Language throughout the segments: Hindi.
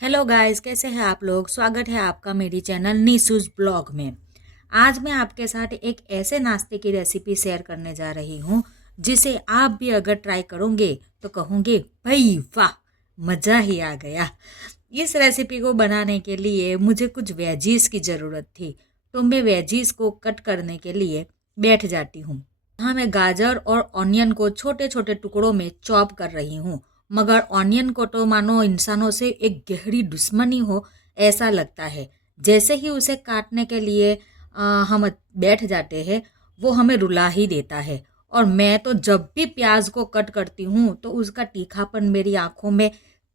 हेलो गाइस, कैसे हैं आप लोग। स्वागत है आपका मेरी चैनल निशूज ब्लॉग में। आज मैं आपके साथ एक ऐसे नाश्ते की रेसिपी शेयर करने जा रही हूँ जिसे आप भी अगर ट्राई करोगे तो कहोगे भाई वाह, मज़ा ही आ गया। इस रेसिपी को बनाने के लिए मुझे कुछ वेजीज की ज़रूरत थी, तो मैं वेजीज को कट करने के लिए बैठ जाती हूँ। हाँ, मैं गाजर और ऑनियन को छोटे छोटे टुकड़ों में चॉप कर रही हूँ। मगर ऑनियन को तो मानो इंसानों से एक गहरी दुश्मनी हो ऐसा लगता है। जैसे ही उसे काटने के लिए हम बैठ जाते हैं, वो हमें रुला ही देता है। और मैं तो जब भी प्याज को कट करती हूँ तो उसका तीखापन मेरी आंखों में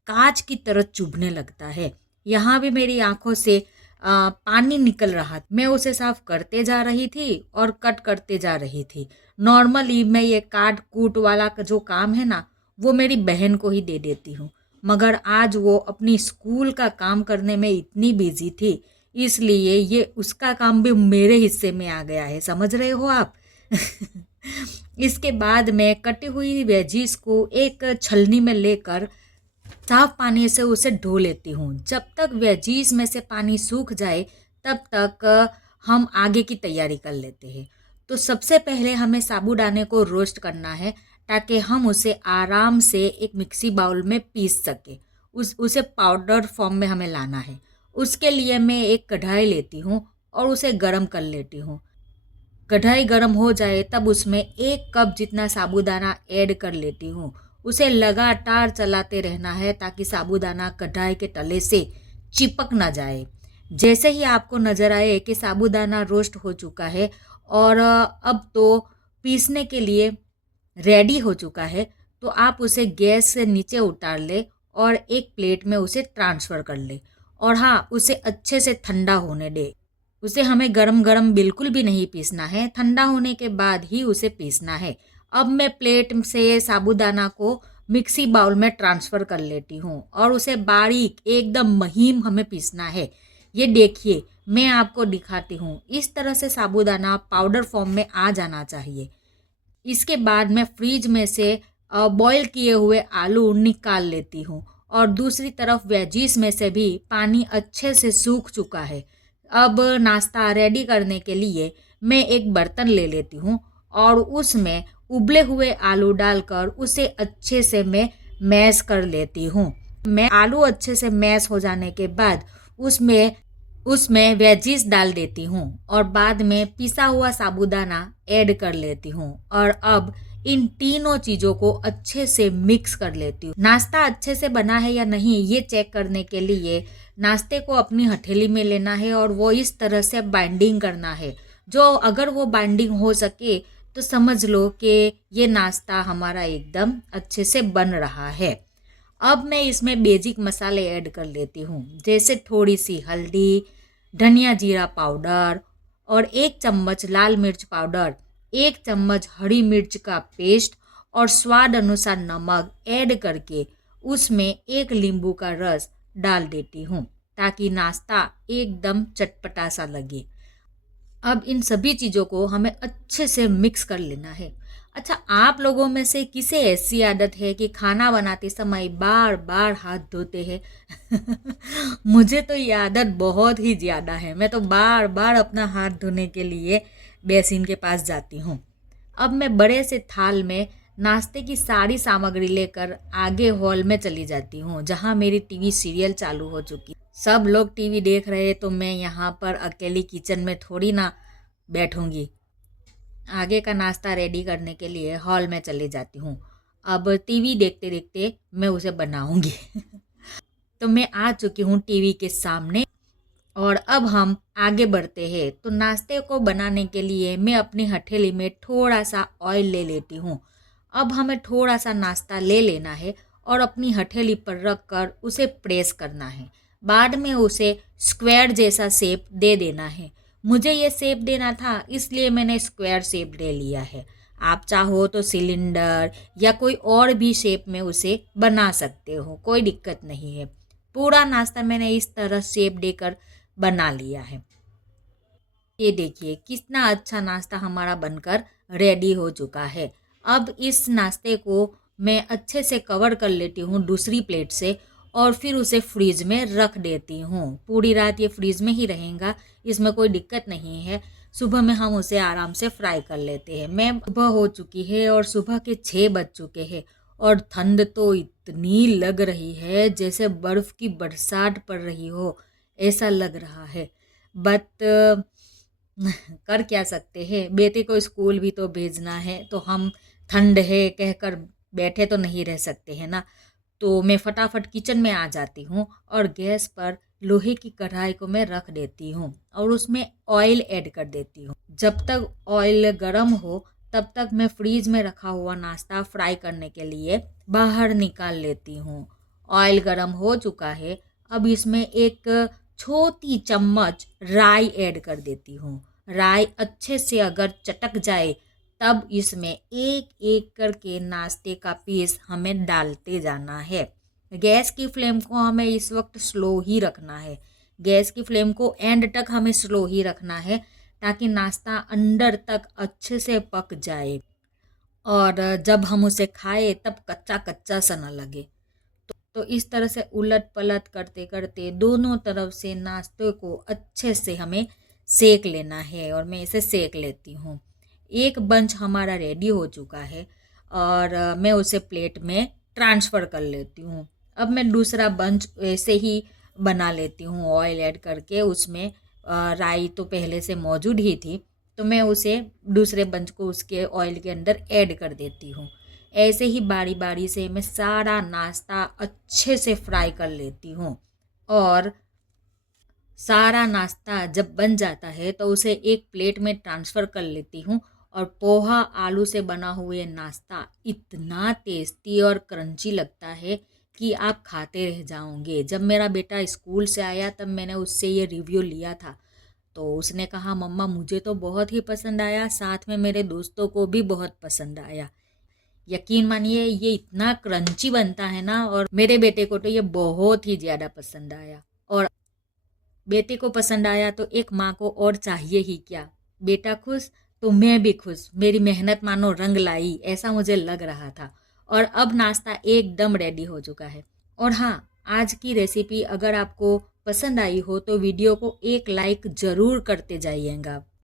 कांच की तरह चुभने लगता है। यहाँ भी मेरी आंखों से पानी निकल रहा था। मैं उसे साफ करते जा रही थी और कट करते जा रही थी। नॉर्मली मैं ये काट कूट वाला जो काम है ना, वो मेरी बहन को ही दे देती हूँ। मगर आज वो अपनी स्कूल का काम करने में इतनी बिजी थी, इसलिए ये उसका काम भी मेरे हिस्से में आ गया है। समझ रहे हो आप? इसके बाद मैं कटी हुई वेजीज को एक छलनी में लेकर साफ पानी से उसे धो लेती हूँ। जब तक वेजीज में से पानी सूख जाए तब तक हम आगे की तैयारी कर लेते हैं। तो सबसे पहले हमें साबूदाने को रोस्ट करना है ताकि हम उसे आराम से एक मिक्सी बाउल में पीस सके। उसे पाउडर फॉर्म में हमें लाना है। उसके लिए मैं एक कढ़ाई लेती हूँ और उसे गर्म कर लेती हूँ। कढ़ाई गर्म हो जाए तब उसमें 1 कप जितना साबूदाना ऐड कर लेती हूँ। उसे लगातार चलाते रहना है ताकि साबूदाना कढ़ाई के तले से चिपक ना जाए। जैसे ही आपको नज़र आए कि साबूदाना रोस्ट हो चुका है और अब तो पीसने के लिए रेडी हो चुका है, तो आप उसे गैस से नीचे उतार ले और एक प्लेट में उसे ट्रांसफ़र कर ले। और हाँ, उसे अच्छे से ठंडा होने दे। उसे हमें गरम गरम बिल्कुल भी नहीं पीसना है, ठंडा होने के बाद ही उसे पीसना है। अब मैं प्लेट से साबूदाना को मिक्सी बाउल में ट्रांसफ़र कर लेती हूँ और उसे बारीक एकदम महीन हमें पीसना है। ये देखिए, मैं आपको दिखाती हूँ। इस तरह से साबूदाना पाउडर फॉर्म में आ जाना चाहिए। इसके बाद मैं फ्रीज में से बॉईल किए हुए आलू निकाल लेती हूँ और दूसरी तरफ वेजीज में से भी पानी अच्छे से सूख चुका है। अब नाश्ता रेडी करने के लिए मैं एक बर्तन ले लेती हूँ और उसमें उबले हुए आलू डालकर उसे अच्छे से मैं मैश कर लेती हूँ। मैं आलू अच्छे से मैश हो जाने के बाद उसमें उसमें वेजीज डाल देती हूँ और बाद में पिसा हुआ साबूदाना ऐड कर लेती हूँ। और अब इन तीनों चीज़ों को अच्छे से मिक्स कर लेती हूँ। नाश्ता अच्छे से बना है या नहीं ये चेक करने के लिए नाश्ते को अपनी हथेली में लेना है और वो इस तरह से बाइंडिंग करना है। जो अगर वो बाइंडिंग हो सके तो समझ लो कि ये नाश्ता हमारा एकदम अच्छे से बन रहा है। अब मैं इसमें बेसिक मसाले ऐड कर लेती हूँ, जैसे थोड़ी सी हल्दी, धनिया जीरा पाउडर और 1 चम्मच लाल मिर्च पाउडर, 1 चम्मच हरी मिर्च का पेस्ट और स्वाद अनुसार नमक ऐड करके उसमें 1 नींबू का रस डाल देती हूँ ताकि नाश्ता एकदम चटपटा सा लगे। अब इन सभी चीज़ों को हमें अच्छे से मिक्स कर लेना है। अच्छा, आप लोगों में से किसे ऐसी आदत है कि खाना बनाते समय बार बार हाथ धोते हैं? मुझे तो ये आदत बहुत ही ज़्यादा है। मैं तो बार बार अपना हाथ धोने के लिए बेसिन के पास जाती हूँ। अब मैं बड़े से थाल में नाश्ते की सारी सामग्री लेकर आगे हॉल में चली जाती हूँ जहाँ मेरी टीवी सीरियल चालू हो चुकी। सब लोग टीवी देख रहे तो मैं यहाँ पर अकेली किचन में थोड़ी ना बैठूंगी। आगे का नाश्ता रेडी करने के लिए हॉल में चली जाती हूँ। अब टीवी देखते देखते मैं उसे बनाऊंगी। तो मैं आ चुकी हूँ टीवी के सामने और अब हम आगे बढ़ते हैं। तो नाश्ते को बनाने के लिए मैं अपनी हथेली में थोड़ा सा ऑयल ले लेती हूँ। अब हमें थोड़ा सा नाश्ता ले लेना है और अपनी हथेली पर रख कर उसे प्रेस करना है। बाद में उसे स्क्वायर जैसा शेप दे देना है। मुझे ये शेप देना था, इसलिए मैंने स्क्वायर शेप ले लिया है। आप चाहो तो सिलेंडर या कोई और भी शेप में उसे बना सकते हो, कोई दिक्कत नहीं है। पूरा नाश्ता मैंने इस तरह शेप देकर बना लिया है। ये देखिए कितना अच्छा नाश्ता हमारा बनकर रेडी हो चुका है। अब इस नाश्ते को मैं अच्छे से कवर कर लेती हूँ दूसरी प्लेट से और फिर उसे फ्रीज में रख देती हूँ। पूरी रात ये फ्रीज में ही रहेगा, इसमें कोई दिक्कत नहीं है। सुबह में हम उसे आराम से फ्राई कर लेते हैं। मैं सुबह हो चुकी है और सुबह के 6 बज चुके हैं और ठंड तो इतनी लग रही है जैसे बर्फ़ की बरसात पड़ रही हो, ऐसा लग रहा है। बट कर क्या सकते हैं, बेटे को स्कूल भी तो भेजना है, तो हम ठंड है कहकर बैठे तो नहीं रह सकते हैं ना। तो मैं फटाफट किचन में आ जाती हूँ और गैस पर लोहे की कढ़ाई को मैं रख देती हूँ और उसमें ऑयल ऐड कर देती हूँ। जब तक ऑयल गर्म हो तब तक मैं फ्रीज में रखा हुआ नाश्ता फ्राई करने के लिए बाहर निकाल लेती हूँ। ऑयल गर्म हो चुका है, अब इसमें एक छोटी चम्मच राई ऐड कर देती हूँ। राई अच्छे से अगर चटक जाए तब इसमें एक एक करके नाश्ते का पीस हमें डालते जाना है। गैस की फ्लेम को हमें इस वक्त स्लो ही रखना है। गैस की फ्लेम को एंड तक हमें स्लो ही रखना है ताकि नाश्ता अंदर तक अच्छे से पक जाए और जब हम उसे खाएं तब कच्चा कच्चा सा न लगे। तो इस तरह से उलट पलट करते करते दोनों तरफ से नाश्ते को अच्छे से हमें सेक लेना है और मैं इसे सेक लेती हूँ। एक बंच हमारा रेडी हो चुका है और मैं उसे प्लेट में ट्रांसफ़र कर लेती हूँ। अब मैं दूसरा बंच ऐसे ही बना लेती हूँ ऑयल ऐड करके। उसमें राई तो पहले से मौजूद ही थी, तो मैं उसे दूसरे बंच को उसके ऑयल के अंदर ऐड कर देती हूँ। ऐसे ही बारी बारी से मैं सारा नाश्ता अच्छे से फ्राई कर लेती हूँ और सारा नाश्ता जब बन जाता है तो उसे एक प्लेट में ट्रांसफ़र कर लेती हूँ। और पोहा आलू से बना हुआ नाश्ता इतना टेस्टी और क्रंची लगता है कि आप खाते रह जाओगे। जब मेरा बेटा स्कूल से आया तब मैंने उससे ये रिव्यू लिया था, तो उसने कहा मम्मा मुझे तो बहुत ही पसंद आया, साथ में मेरे दोस्तों को भी बहुत पसंद आया। यकीन मानिए ये इतना क्रंची बनता है ना, और मेरे बेटे को तो ये बहुत ही ज़्यादा पसंद आया। और बेटे को पसंद आया तो एक माँ को और चाहिए ही क्या। बेटा खुश तो मैं भी खुश, मेरी मेहनत मानो रंग लाई, ऐसा मुझे लग रहा था। और अब नाश्ता एकदम रेडी हो चुका है। और हाँ, आज की रेसिपी अगर आपको पसंद आई हो तो वीडियो को एक लाइक ज़रूर करते जाइएगा।